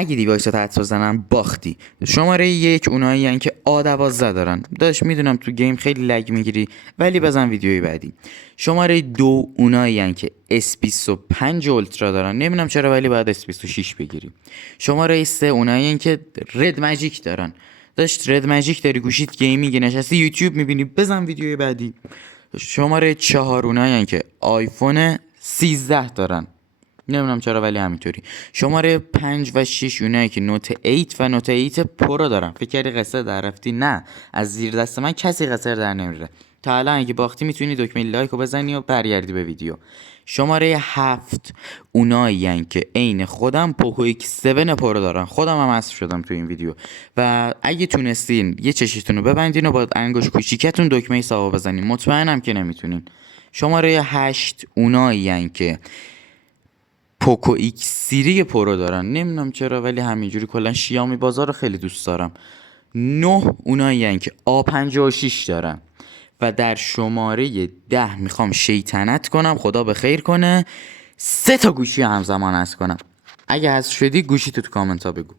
اگه دیوایست حدس بزنن باختی. شماره 1 اونایی که A12 دارن. داش میدونم تو گیم خیلی لگ میگیری ولی بزن ویدیوی بعدی. شماره 2 اونایی که S25 اولترا دارن. نمیدونم چرا ولی باید S26 بگیری. شماره 3 اونایی که رد ماجیک دارن. داشت رد ماجیک داری گوشیت گیمینگ نشستی یوتیوب میبینی بزن ویدیوی بعدی. شماره 4 اونایی که آیفون 13 دارن. نمیدونم چرا ولی همینطوری. شماره 5 و 6 اونایی که نوت 8 و نوت 8 پرو دارن. فکر کردی قصر در رفتی؟ نه، از زیر دست من کسی قصر در نمیره. تا الان اگه باختی میتونی دکمه لایک رو بزنی و برگردی به ویدیو. شماره 7 اونایی که عین خودم پوکو X7 پرو دارن. خودم هم حذف شدم تو این ویدیو. و اگه تونستین یه چشتون رو ببندین و با انگشت کوچیکتون دکمه ساوا بزنین. مطمئنم که نمیتونین. شماره 8 اونایی که پوکو ایکس سری پرو دارن. نمیدونم چرا ولی همینجوری کلا شیائومی بازار رو خیلی دوست دارم. 9 اونایی که A56 دارن. و در شماره 10 میخوام شیطنت کنم، خدا به خیر کنه، 3 تا گوشی همزمان حذف کنم. اگه حذف شدی گوشی تو کامنت ها بگو.